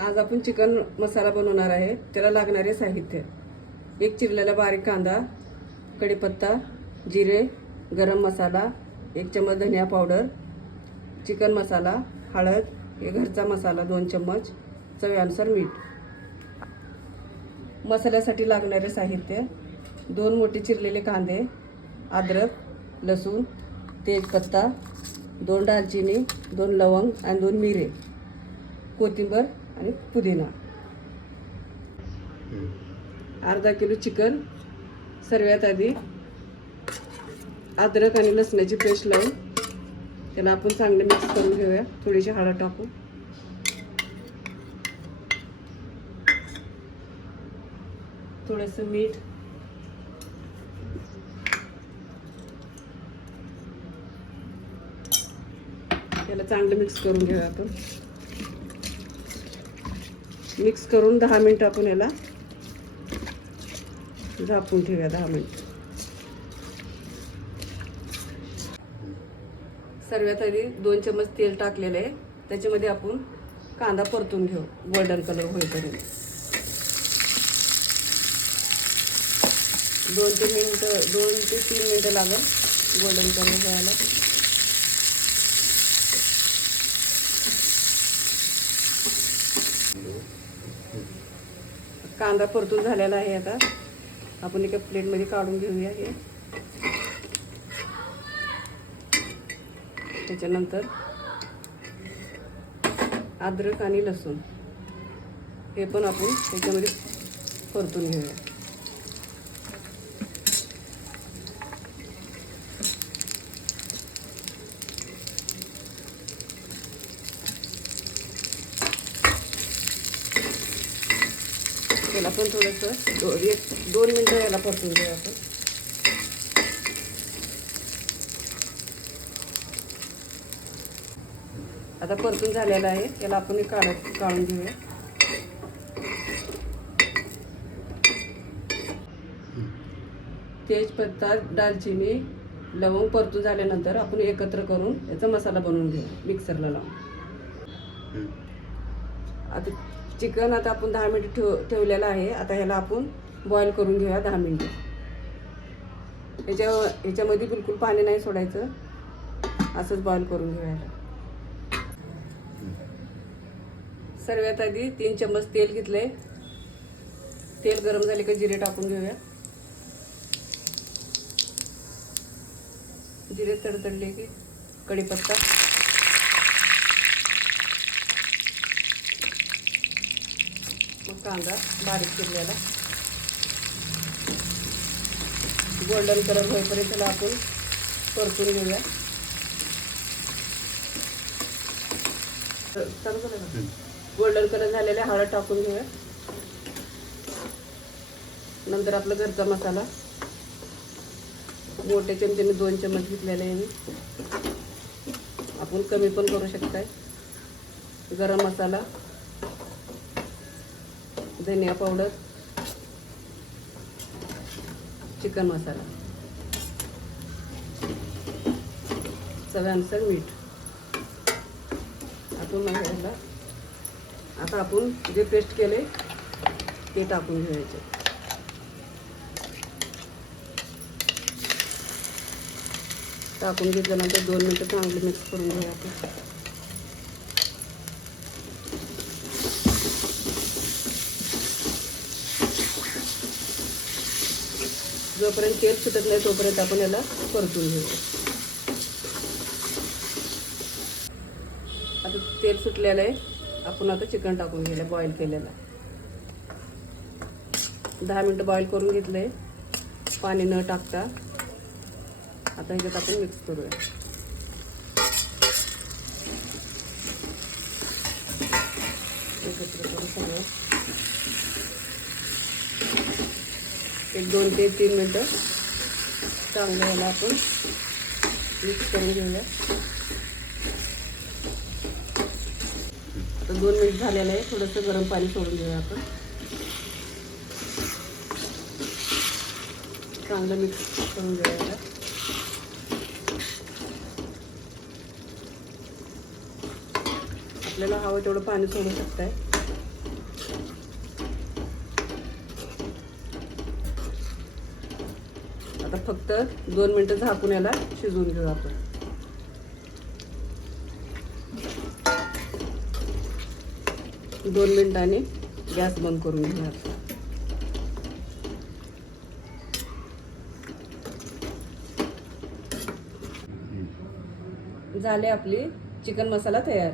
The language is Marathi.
आज आपण चिकन मसाला बनवणार आहे. त्याला लागणारे साहित्य: एक चिरलेला बारीक कांदा, कढीपत्ता, जिरे, गरम मसाला, 1 चम्मच धनिया पावडर, चिकन मसाला, हळद, हे घरचा मसाला 2 चम्मच, चवीनुसार मीठ. मसाल्यासाठी लागणारे साहित्य: 2 मोठे चिरलेले कांदे, अद्रक, लसूण, तेजपत्ता, 2 दालचिनी, 2 लवंग आणि 2 मिरे, कोथिंबीर आणि पुदिना. अर्धा किलो चिकन. सर्वात आधी अद्रक आणि लसणाची पेस्ट लावून त्याला आपण चांगले मिक्स करून घेऊया. थोडीशी हळद टाकू, थोडंसं मीठ, त्याला चांगलं मिक्स करून घेऊया आपण. मिक्स करून 10 मिनिट आपण याला झाकून ठेवूया. 10 मिनिट. सर्वात आधी 2 चम्मच तेल टाकलेलं आहे. त्याच्यामध्ये आपण कांदा परतून घेऊ गोल्डन कलर होईपर्यंत. 2 ते 3 मिनिटं लागेल गोल्डन कलर व्हायला. कांदा परतून झालेला आहे. आता आपण एका प्लेटमध्ये काढून घेऊया. हे त्याच्यानंतर अद्रक आणि लसूण हे पण आपण त्याच्यामध्ये परतून घेऊया. त्याला पण थोडंसं 2 मिनिटं याला परतून घेऊया आपण. आता परतून झालेला आहे. याला आपण काढून घेऊया. तेजपत्ता, दालचिनी, लवंग परतून झाल्यानंतर आपण एकत्र करून याचा मसाला बनवून घेऊ मिक्सरला लावून. आता चिकन आपण 10 मिनिट ठेवलेलं आहे. आता ह्याला आपण बॉईल करून घेऊया 10 मिनिटं. ह्याच्यामध्ये बिलकुल पाणी नाही सोडायचं, असंच बॉईल करून घेऊया. सर्वात आधी 3 चम्मच तेल घेतले. तेल गरम झाले की जिरे टाकून घेऊया. जिरे तडतडले की कढीपत्ता, मग कांदा बारीक चिरलेला. गोल्डन कलर होईपर्यंत त्याला आपण परतून घेऊया. गोल्डन कलर झालेला हळद टाकून घेऊया. नंतर आपला घरचा मसाला मोठे चमच्याने 2 चम्मच घेतलेले आहे. आपण कमी पण करू शकताय. गरम मसाला, धनिया पावडर, चिकन मसाला, चवीनुसार मीठ. आता आपण जे पेस्ट केले ते टाकून घ्यायचे. टाकून घेतल्यानंतर 2 मिनिटं चांगले मिक्स करून घेऊया आपण. जोपर्यंत तेल सुटत नाही तोपर्यंत आपण याला परतून घेऊया. आता तेल सुटलेलं आहे. आपण आता चिकन टाकून घेऊया बॉईल केलेला. 10 मिनिटं बॉईल करून घेतलंय पाणी न टाकता. आता ह्याच्यात आपण मिक्स करूया. एकत्र करून सगळं 2 ते 3 मिनिटं चांगलं याला आपण मिक्स करून घेऊया. आता 2 मिनिट झालेलं आहे. थोडंसं गरम पाणी सोडून घेऊया आपण. चांगलं मिक्स करून घेऊया. आपल्याला हवं तेवढं पाणी सोडू शकताय. आता फक्त 2 मिनिटं झाकून याला शिजवून घेऊ आपण. दोन मिनिटांनी गॅस बंद करून घेऊया. झाले आपली चिकन मसाला तयार.